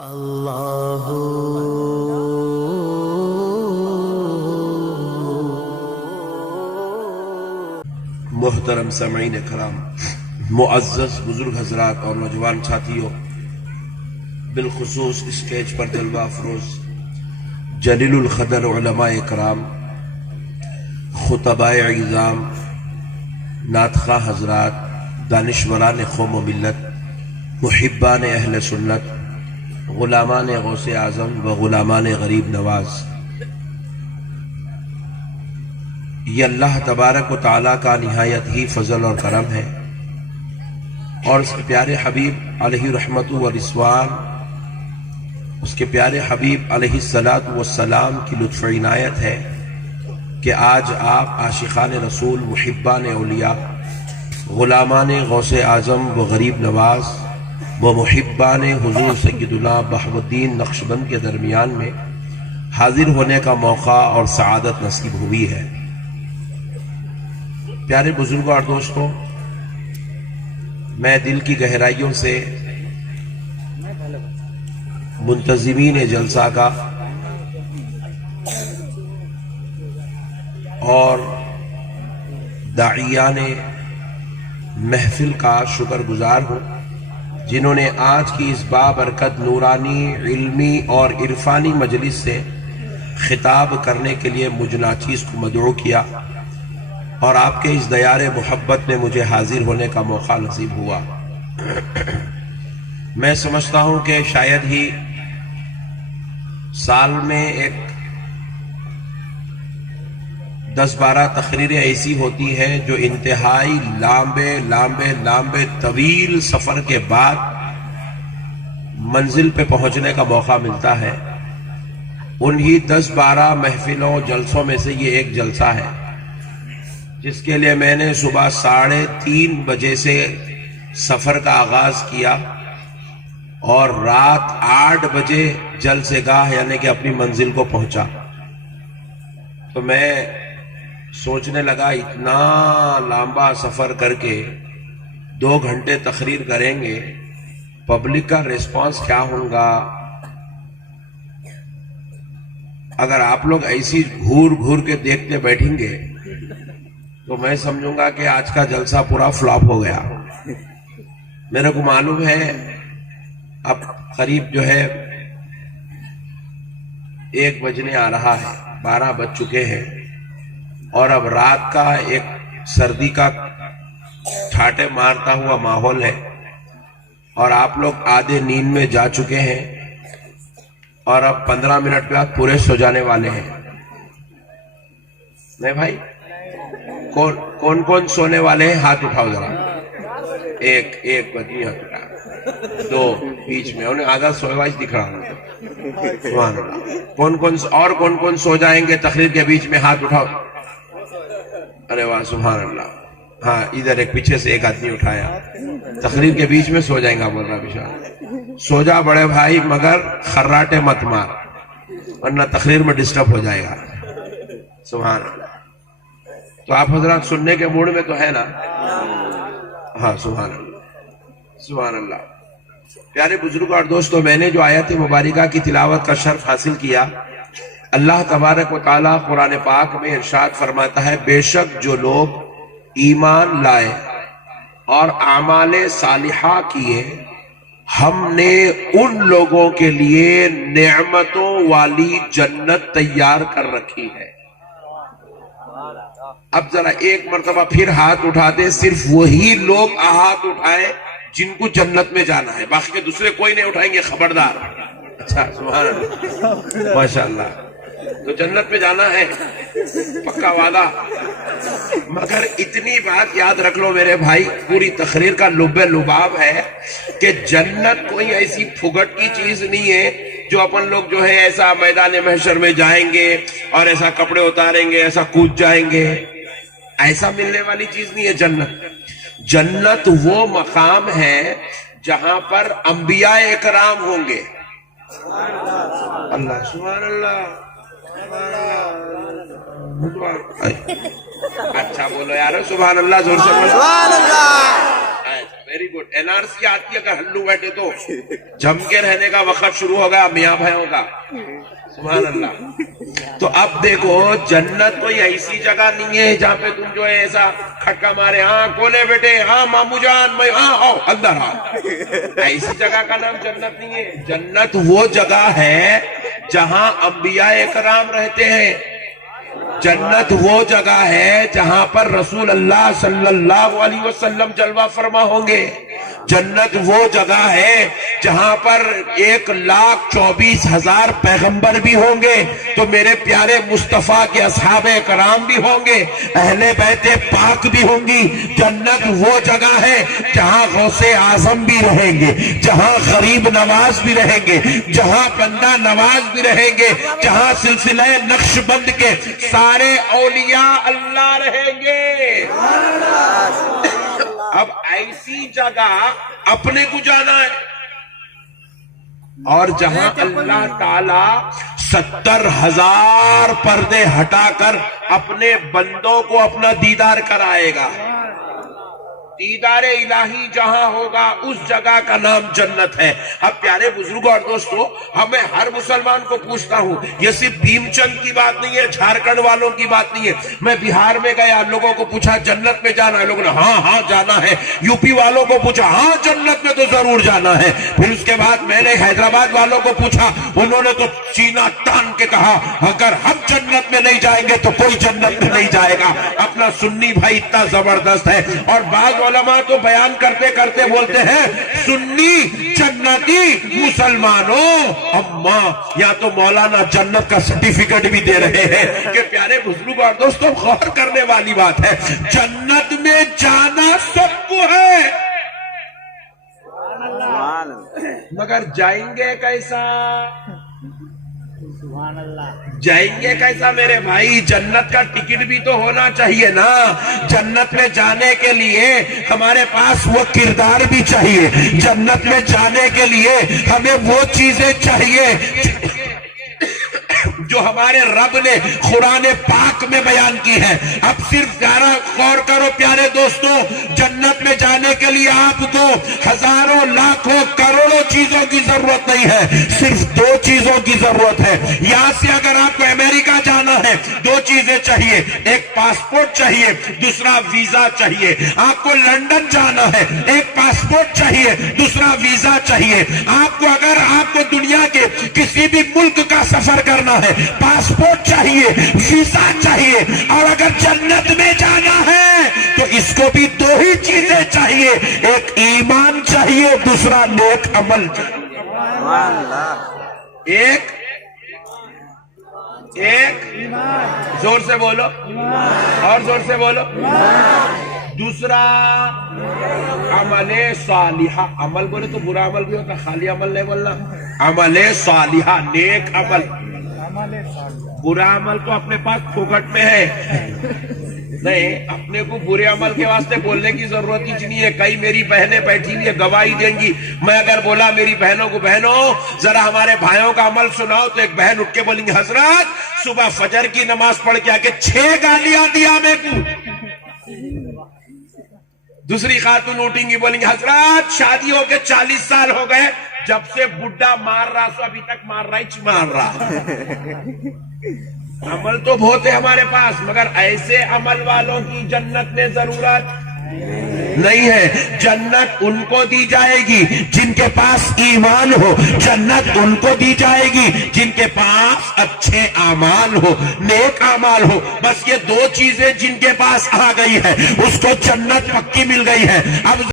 اللہ محترم سامعین کرام، معزز بزرگ حضرات اور نوجوان ساتھیوں، بالخصوص اسٹیج پر جلوہ افروز جلیل القدر علماء کرام، خطباء اعظام، نعت خواہ حضرات، دانشوران قوم و ملت، محبان اہل سنت، غلامان غوث اعظم و غلامان غریب نواز، یہ اللہ تبارک و تعالیٰ کا نہایت ہی فضل اور کرم ہے، اور اس کے پیارے حبیب علیہ رحمت و رضوان، اس کے پیارے حبیب علیہ الصلاۃ والسلام کی لطف عنایت ہے کہ آج آپ عاشقان رسول، محبان اولیاء، غلامان غوث اعظم و غریب نواز و محبان حضور سیدنا بہاء الدین نقشبند کے درمیان میں حاضر ہونے کا موقع اور سعادت نصیب ہوئی ہے۔ پیارے بزرگوں اور دوستوں، میں دل کی گہرائیوں سے منتظمین جلسہ کا اور داعیان محفل کا شکر گزار ہوں، جنہوں نے آج کی اس بابرکت نورانی، علمی اور عرفانی مجلس سے خطاب کرنے کے لیے مجھ ناچیز کو مدعو کیا، اور آپ کے اس دیار محبت میں مجھے حاضر ہونے کا موقع نصیب ہوا۔ میں سمجھتا ہوں کہ شاید ہی سال میں ایک 10-12 تقریریں ایسی ہوتی ہیں جو انتہائی لامبے طویل سفر کے بعد منزل پہ پہنچنے کا موقع ملتا ہے۔ انہی 10-12 محفلوں جلسوں میں سے یہ ایک جلسہ ہے جس کے لیے میں نے صبح 3:30 بجے سے سفر کا آغاز کیا اور رات 8 بجے جلسے گاہ یعنی کہ اپنی منزل کو پہنچا۔ تو میں سوچنے لگا اتنا لمبا سفر کر کے 2 گھنٹے تقریر کریں گے، پبلک کا ریسپانس کیا ہوگا؟ اگر آپ لوگ ایسی گھور کے دیکھتے بیٹھیں گے تو میں سمجھوں گا کہ آج کا جلسہ پورا فلاپ ہو گیا۔ میرے کو معلوم ہے اب قریب جو ہے 1 بجنے آ رہا ہے، 12 بج چکے ہیں، اور اب رات کا ایک سردی کا ٹھاٹے مارتا ہوا ماحول ہے، اور آپ لوگ آدھے نیند میں جا چکے ہیں، اور اب 15 منٹ بعد پورے سو جانے والے ہیں۔ نہیں بھائی، کون سونے والے ہیں؟ ہاتھ اٹھاؤ ذرا۔ ایک بدنی ہاتھ اٹھا، 2 بیچ میں، انہیں آدھا سوئے واج دکھ رہا ہوں۔ سبحان اللہ۔ کون سو جائیں گے تقریر کے بیچ میں؟ ہاتھ اٹھاؤ۔ ارے واہ، سبحان اللہ۔ ہاں، ادھر ایک پیچھے سے ایک آدمی اٹھایا، تقریر کے بیچ میں سو جائیں گا بول رہا بشار۔ سو جا بڑے بھائی، مگر خراٹے مت مار ورنہ تقریر میں ڈسٹرب ہو جائے گا۔ سبحان اللہ۔ تو آپ حضرات سننے کے موڈ میں تو ہے نا؟ ہاں، سبحان اللہ، سبحان اللہ۔ پیارے بزرگوں اور دوستوں، میں نے جو آیت مبارکہ کی تلاوت کا شرف حاصل کیا، اللہ تبارک و تعالیٰ قرآن پاک میں ارشاد فرماتا ہے، بے شک جو لوگ ایمان لائے اور اعمال صالحہ کیے، ہم نے ان لوگوں کے لیے نعمتوں والی جنت تیار کر رکھی ہے۔ اب ذرا ایک مرتبہ پھر ہاتھ اٹھاتے، صرف وہی لوگ ہاتھ اٹھائے جن کو جنت میں جانا ہے، باقی کے دوسرے کوئی نہیں اٹھائیں گے، خبردار۔ اچھا، سبحان اللہ، ماشاءاللہ۔ تو جنت میں جانا ہے، پکا وعدہ۔ مگر اتنی بات یاد رکھ لو میرے بھائی، پوری تقریر کا لب لباب ہے کہ جنت کوئی ایسی پھگٹ کی چیز نہیں ہے جو اپن لوگ جو ہے ایسا میدان محشر میں جائیں گے اور ایسا کپڑے اتاریں گے، ایسا کود جائیں گے، ایسا ملنے والی چیز نہیں ہے جنت۔ جنت وہ مقام ہے جہاں پر انبیاء اکرام ہوں گے۔ اللہ، سبحان اللہ۔ اچھا بولو یار، سبحان اللہ، زور سے بولو۔ Very good. NRC آتی ہے اگر ہلو بیٹھے تو جم کے رہنے کا وقت شروع ہو گیا میاں بھائیوں کا. سبحان اللہ. تو اب دیکھو جنت کوئی ایسی جگہ نہیں ہے جہاں پہ تم جو ہے ایسا کھٹکا مارے, ہاں کولے بیٹے, ہاں مامو جان, میں ہاں آؤ اندر آؤ. ایسی جگہ کا نام جنت نہیں ہے. جنت وہ جگہ ہے جہاں انبیاء کرام رہتے ہیں. جنت وہ جگہ ہے جہاں پر رسول اللہ صلی اللہ علیہ وسلم جلوہ فرما ہوں گے. جنت وہ جگہ ہے جہاں پر 1,24,000 پیغمبر بھی ہوں گے تو میرے پیارے مصطفیٰ کے اصحاب کرام بھی ہوں گے, اہل بیت پاک بھی ہوں گی. جنت وہ جگہ ہے جہاں غوث اعظم بھی رہیں گے, جہاں غریب نواز بھی رہیں گے, جہاں بندہ نواز بھی رہیں گے, جہاں سلسلہ نقش بند کے سارے اولیاء اللہ رہیں گے. اب ایسی جگہ اپنے کو جانا ہے اور جہاں اللہ تعالی 70,000 پردے ہٹا کر اپنے بندوں کو اپنا دیدار کرائے گا. دیدار الہی جہاں ہوگا اس جگہ کا نام جنت ہے. اب پیارے بزرگوں اور دوستو, ہمیں ہر مسلمان کو پوچھتا ہوں, یہ صرف بھیم چند کی بات نہیں ہے, جھارکھنڈ والوں کی بات نہیں ہے. میں بہار میں گیا, لوگوں کو پوچھا جنت میں جانا ہے, لوگوں نے ہاں ہاں جانا ہے. یو پی والوں کو پوچھا, ہاں جنت میں تو ضرور جانا ہے. پھر اس کے بعد میں نے حیدرآباد والوں کو پوچھا, انہوں نے تو سینہ تان کے کہا اگر ہم جنت میں نہیں جائیں گے تو کوئی جنت میں نہیں جائے گا. اپنا سنی بھائی اتنا زبردست ہے. اور بعض علماء تو بیان کرتے کرتے بولتے ہیں سنی جنتی مسلمانوں. اماں یا تو مولانا جنت کا سرٹیفکیٹ بھی دے رہے ہیں کہ پیارے بزرگ اور دوستوں غور کرنے والی بات ہے, جنت میں جانا سب کو ہے مگر جائیں گے کیسا؟ جائیں گے کیسا میرے بھائی؟ جنت کا ٹکٹ بھی تو ہونا چاہیے نا. جنت میں جانے کے لیے ہمارے پاس وہ کردار بھی چاہیے. جنت میں جانے کے لیے ہمیں وہ چیزیں چاہیے جو ہمارے رب نے قرآن پاک میں بیان کی ہے. اب صرف ذرا غور کرو پیارے دوستوں, جنت میں جانے کے لیے آپ کو ہزاروں لاکھوں کروڑوں چیزوں کی ضرورت نہیں ہے, صرف 2 چیزوں کی ضرورت ہے. یہاں سے اگر آپ کو امریکہ جانا ہے 2 چیزیں چاہیے, ایک پاسپورٹ چاہیے, دوسرا ویزا چاہیے. آپ کو لندن جانا ہے, ایک پاسپورٹ چاہیے, دوسرا ویزا چاہیے. آپ کو اگر آپ کو دنیا کے کسی بھی ملک کا سفر کرنا ہے پاسپورٹ چاہیے, ویزا چاہیے. اور اگر جنت میں جانا ہے تو اس کو بھی 2 ہی چیزیں چاہیے, ایک ایمان چاہیے, دوسرا نیک عمل چاہیے. ایک زور سے بولو اور زور سے بولو. دوسرا عمل صالحہ. عمل بولے تو برا عمل بھی ہوتا, خالی عمل نہیں بولنا. عمل صالحہ, نیک عمل. برا عمل تو اپنے پاس پھوکٹ میں ہے نہیں, اپنے کو برے عمل کے واسطے بولنے کی ضرورت ہی نہیں ہے. کئی میری بہنیں بیٹھی ہوئی ہے گواہی دیں گی. میں اگر بولا میری بہنوں کو بہنوں ذرا ہمارے بھائیوں کا عمل سناؤ تو ایک بہن اٹھ کے بولیں گی حضرت صبح فجر کی نماز پڑھ کے آ کے 6 گالیاں دیا میں کو. دوسری خاتون اٹھیں گی بولیں گی حضرت شادی ہو کے 40 سال ہو گئے, جب سے بڈھا مار رہا سو ابھی تک مار رہا. عمل تو بہت ہے ہمارے پاس مگر ایسے عمل والوں کی جنت میں ضرورت نہیں ہے. جنت ان کو دی جائے گی جن کے پاس ایمان ہو, جنت ان کو دی جائے گی جن کے پاس اچھے اعمال ہو, نیک اعمال ہو. بس یہ 2 چیزیں جن کے پاس آ گئی ہے اس کو جنت پکی مل گئی ہے. اب